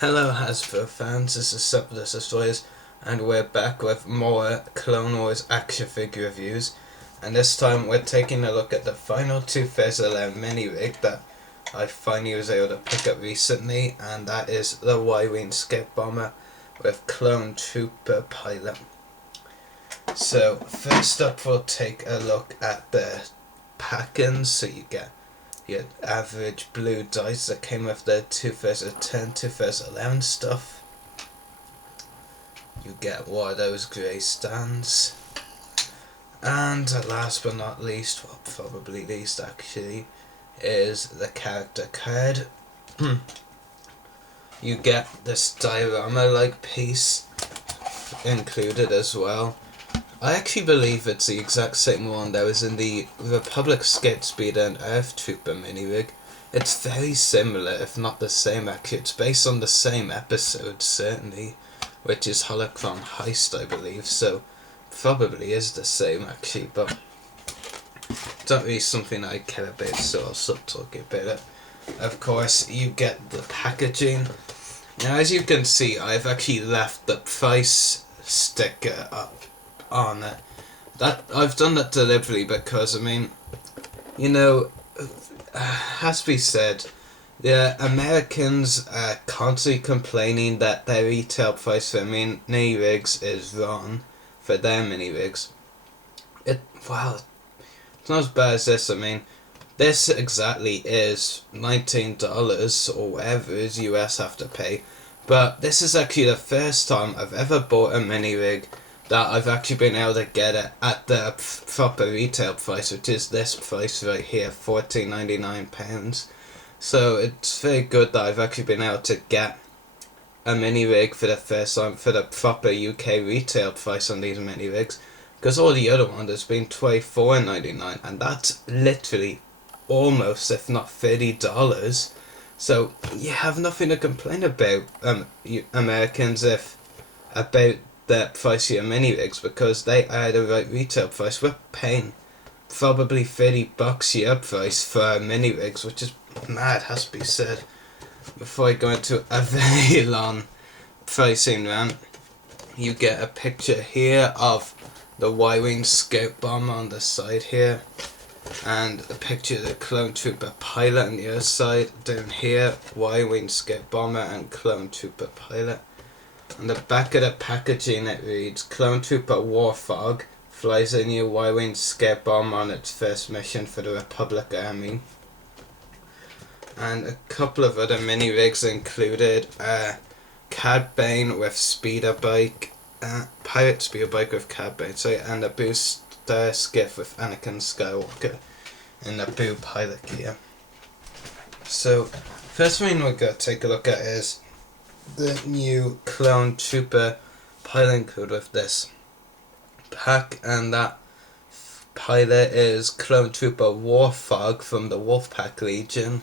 Hello Hasbro fans, this is Sepulus Destroyers, and we're back with more Clone Wars action figure reviews. And this time we're taking a look at the final 2011 mini-rig that I finally was able to pick up recently, and that is the Y-Wing Scout Bomber with Clone Trooper Pilot. So first up we'll take a look at the pack-ins. So you get your average blue dice that came with the 2010-2011 stuff. You get one of those grey stands. And last but not least, well probably least actually, is the character card. You get this diorama-like piece included as well. I actually believe it's the exact same one that was in the Republic Scout Speeder and Earth Trooper mini-rig. It's very similar, if not the same actually. It's based on the same episode, certainly, which is Holocron Heist, I believe, so probably is the same actually, but it's not really something I care about, so I'll stop talking about it. Of course, you get the packaging. Now, as you can see, I've actually left the price sticker up on it. That I've done that deliberately because, I mean, you know, has to be said, the Americans are constantly complaining that their retail price for mini rigs is wrong for their mini rigs. It's not as bad as this. I mean, this exactly is $19 or whatever is US have to pay, but this is actually the first time I've ever bought a mini rig that I've actually been able to get it at the proper retail price, which is this price right here, £14.99. So it's very good that I've actually been able to get a mini rig for the first time for the proper UK retail price on these mini rigs, because all the other ones has been $24.99, and that's literally almost, if not $30. So you have nothing to complain about, you Americans, about the price of your mini rigs, because they are the right retail price. We're paying probably $30 your price for mini rigs, which is mad, has to be said. Before I go into a very long pricing rant, you get a picture here of the Y-Wing Scout Bomber on the side here, and a picture of the Clone Trooper Pilot on the other side. Down here, Y-Wing Scout Bomber and Clone Trooper Pilot. On the back of the packaging it reads, Clone Trooper Warthog flies a new Y-Wing Scout Bomber on its first mission for the Republic Army. And a couple of other mini rigs included Cad Bane with speeder bike, pirate speeder bike with Cad Bane, and a booster skiff with Anakin Skywalker in the blue pilot gear. So first thing we're going to take a look at is the new Clone Trooper pilot included with this pack, and that pilot is Clone Trooper Warthog from the Wolfpack Legion.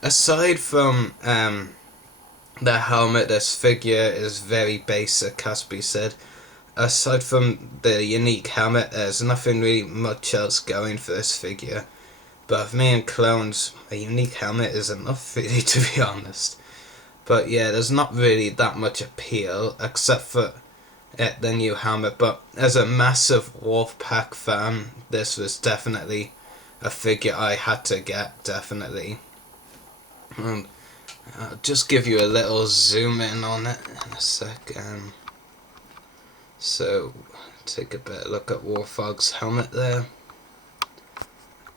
Aside from the helmet, this figure is very basic, has to be said. Aside from the unique helmet, there's nothing really much else going for this figure. But for me and clones, a unique helmet is enough, really, to be honest. But yeah, there's not really that much appeal, except for the new helmet. But as a massive Wolfpack fan, this was definitely a figure I had to get, definitely. And I'll just give you a little zoom in on it in a sec. So, take a better look at Warthog's helmet there.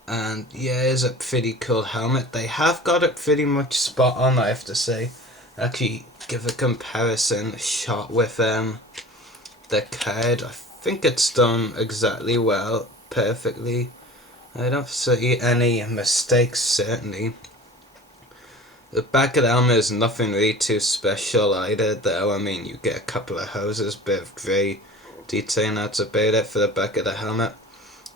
And yeah, it's a pretty cool helmet. They have got it pretty much spot on, I have to say. Actually, give a comparison shot with the card. I think it's done exactly well, perfectly. I don't see any mistakes, certainly. The back of the helmet is nothing really too special either, though. I mean, you get a couple of hoses, bit of grey detailing, that's about it for the back of the helmet.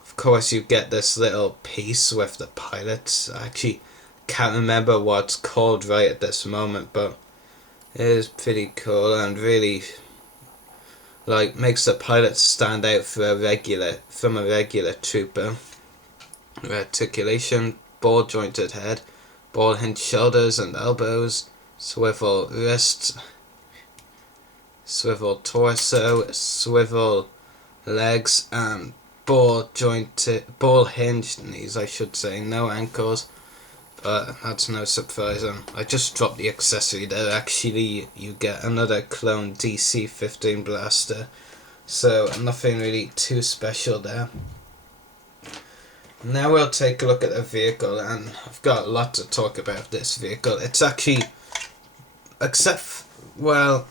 Of course, you get this little piece with the pilots. I actually can't remember what it's called right at this moment, but it is pretty cool and really makes the pilot stand out from a regular trooper. Articulation, ball jointed head, ball hinged shoulders and elbows, swivel wrist, swivel torso, swivel legs, and ball hinged knees, I should say, no ankles. But that's no surprise. I just dropped the accessory there. Actually, you get another clone DC-15 blaster, so nothing really too special there. Now we'll take a look at the vehicle, and I've got a lot to talk about this vehicle. It's actually, well,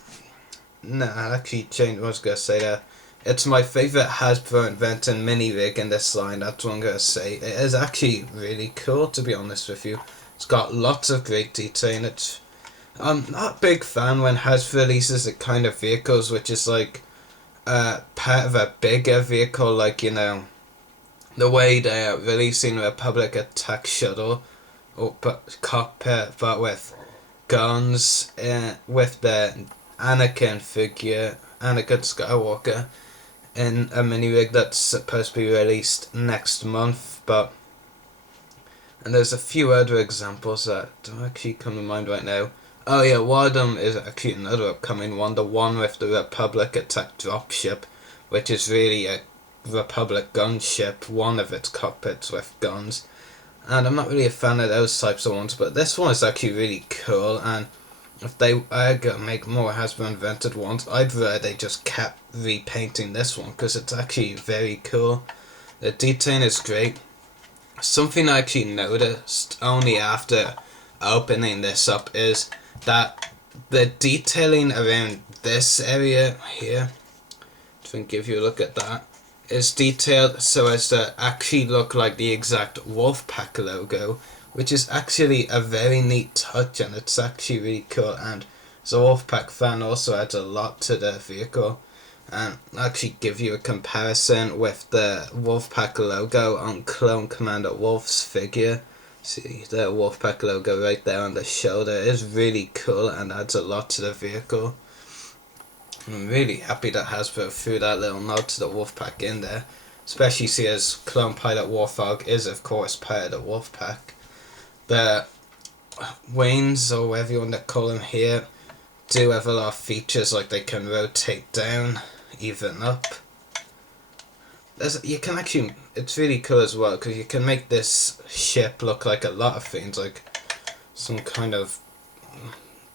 no, I actually changed what I was going to say there. It's my favourite Hasbro invented mini rig in this line, that's what I'm going to say. It is actually really cool, to be honest with you. It's got lots of great detail. I'm not a big fan when Hasbro releases the kind of vehicles which is like part of a bigger vehicle, like, you know, the way they're releasing Republic Attack Shuttle or cockpit, but with guns, with the Anakin figure, Anakin Skywalker, in a mini rig that's supposed to be released next month. And there's a few other examples that don't actually come to mind right now. Oh yeah, one of them is actually another upcoming one, the one with the Republic Attack dropship, which is really a Republic gunship, one of its cockpits with guns. And I'm not really a fan of those types of ones, but this one is actually really cool, and if they are going to make more Hasbro invented ones, I'd rather they just kept repainting this one, because it's actually very cool. The detail is great. Something I actually noticed only after opening this up is that the detailing around this area here, if I can give you a look at that, is detailed so as to actually look like the exact Wolfpack logo, which is actually a very neat touch, and it's actually really cool, and as a Wolfpack fan also adds a lot to the vehicle. And I'll actually give you a comparison with the Wolfpack logo on Clone Commander Wolf's figure. See the Wolfpack logo right there on the shoulder is really cool and adds a lot to the vehicle. I'm really happy that Hasbro threw that little nod to the Wolfpack in there, especially see as Clone Pilot Warthog is of course part of the Wolfpack. The Waynes, or whatever you want to call them here, do have a lot of features, like they can rotate down, even up. You can actually, it's really cool as well, because you can make this ship look like a lot of things, like some kind of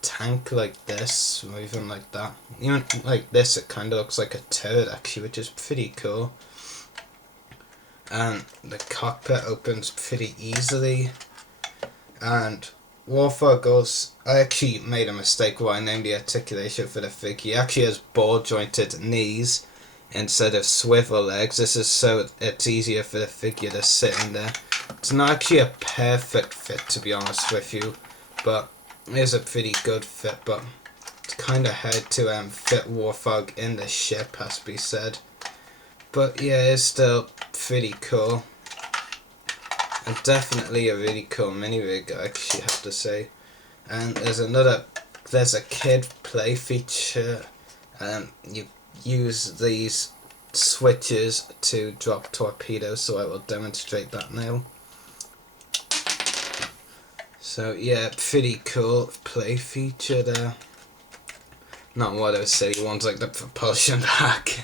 tank like this, or even like that. Even like this, it kind of looks like a turret actually, which is pretty cool. And the cockpit opens pretty easily. And Warthog goes, I actually made a mistake where I named the articulation for the figure. He actually has ball jointed knees instead of swivel legs. This is so it's easier for the figure to sit in there. It's not actually a perfect fit, to be honest with you, but it is a pretty good fit. But it's kind of hard to fit Warthog in the ship, has to be said. But yeah, it's still pretty cool. And definitely a really cool mini rig, I actually have to say. And there's a kid play feature, and you use these switches to drop torpedoes, so I will demonstrate that now. So yeah, pretty cool play feature there. Not one of those silly ones like the propulsion pack.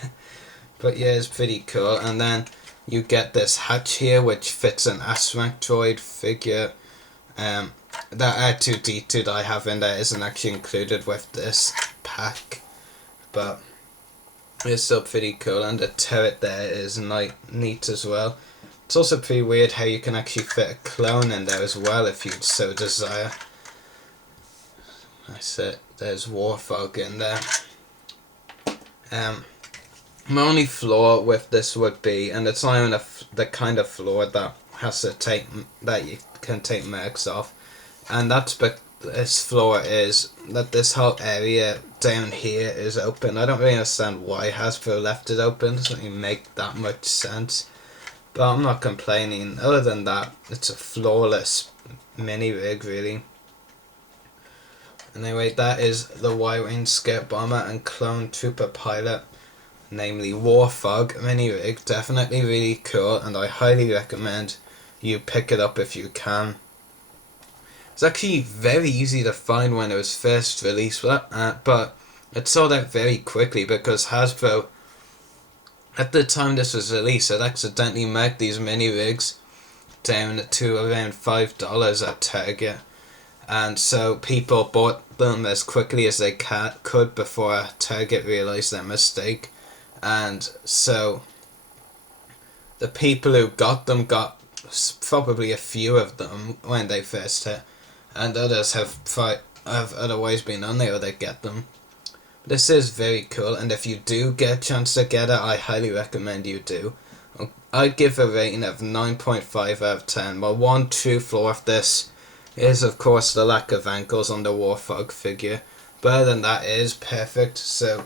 But yeah, it's pretty cool. And then you get this hatch here, which fits an S-Rank droid figure. That R2-D2 that I have in there isn't actually included with this pack, but it's still pretty cool. And the turret there is neat as well. It's also pretty weird how you can actually fit a clone in there as well if you so desire. That's it. There's Warthog in there. My only flaw with this would be, and it's not even the kind of flaw that you can take mercs off, and this flaw is that this whole area down here is open. I don't really understand why Hasbro left it open. It doesn't really make that much sense, but I'm not complaining. Other than that, it's a flawless mini rig, really. Anyway, that is the Y-Wing Scout Bomber and Clone Trooper Pilot, namely Warthog mini rig. Definitely really cool, and I highly recommend you pick it up if you can. It's actually very easy to find when it was first released, but it sold out very quickly because Hasbro, at the time this was released, had accidentally marked these mini rigs down to around $5 at Target, and so people bought them as quickly as they could before Target realized their mistake, and so the people who got them got probably a few of them when they first hit, and others have otherwise been unable to get them. This is very cool, and if you do get a chance to get it, I highly recommend you do. I'd give a rating of 9.5 out of 10. My one true flaw of this is, of course, the lack of ankles on the Warthog figure. But other than that, it is perfect, so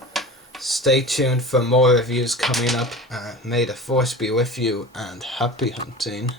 stay tuned for more reviews coming up. May the force be with you, and happy hunting.